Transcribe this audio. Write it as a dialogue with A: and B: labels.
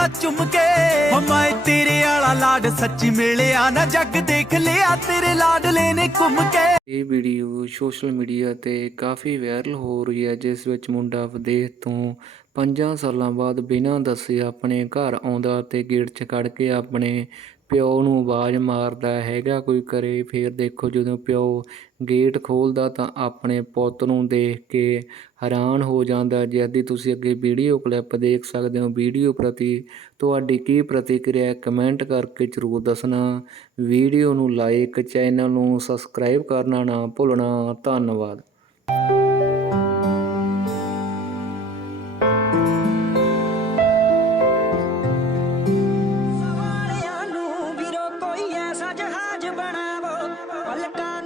A: ਮੱਥਾ ਚੁੰਮ ਕੇ ਹੋ ਮੈਂ ਤੇਰੇ ਵਾਲਾ ਲਾਡ ਸੱਚੀ ਮਿਲਿਆ ਨਾ ਜੱਗ ਦੇਖ ਲਿਆ, ਤੇਰੇ ਲਾਡਲੇ ਨੇ ਘੁੰਮ ਕੇ
B: ਇਹ ਵੀਡੀਓ ਸੋਸ਼ਲ ਮੀਡੀਆ ਤੇ ਕਾਫੀ ਵਾਇਰਲ ਹੋ ਰਹੀ ਹੈ, ਜਿਸ ਵਿੱਚ ਮੁੰਡਾ ਵਿਦੇਸ਼ ਤੋਂ ਪੰਜਾਂ ਸਾਲਾਂ ਬਾਅਦ ਬਿਨਾਂ ਦੱਸੇ ਆਪਣੇ ਘਰ ਆਉਂਦਾ ਤੇ ਗੇਟ 'ਚ ਖੜ ਕੇ ਆਪਣੇ ਪਿਓ ਨੂੰ ਆਵਾਜ਼ ਮਾਰਦਾ ਹੈਗਾ, ਕੋਈ ਕਰੇ ਫਿਰ ਦੇਖੋ ਜਦੋਂ ਪਿਓ ਗੇਟ ਖੋਲ੍ਹਦਾ ਤਾਂ ਆਪਣੇ ਪੁੱਤ ਨੂੰ ਦੇਖ ਕੇ ਹੈਰਾਨ ਹੋ ਜਾਂਦਾ ਜਿਸ ਦੀ ਤੁਸੀਂ ਅੱਗੇ ਵੀਡੀਓ ਕਲਿੱਪ ਦੇਖ ਸਕਦੇ ਹੋ, ਵੀਡੀਓ ਪ੍ਰਤੀ ਤੁਹਾਡੀ ਕੀ ਪ੍ਰਤੀਕਿਰਿਆ ਕਮੈਂਟ ਕਰਕੇ ਜ਼ਰੂਰ ਦੱਸਣਾ। ਵੀਡੀਓ ਨੂੰ ਲਾਈਕ ਚੈਨਲ ਨੂੰ ਸਬਸਕ੍ਰਾਈਬ ਕਰਨਾ ਨਾ ਭੁੱਲਣਾ। ਧੰਨਵਾਦ। ਜਹਾਜ਼ ਬਣਾਵੋ ਪਲਕਾਂ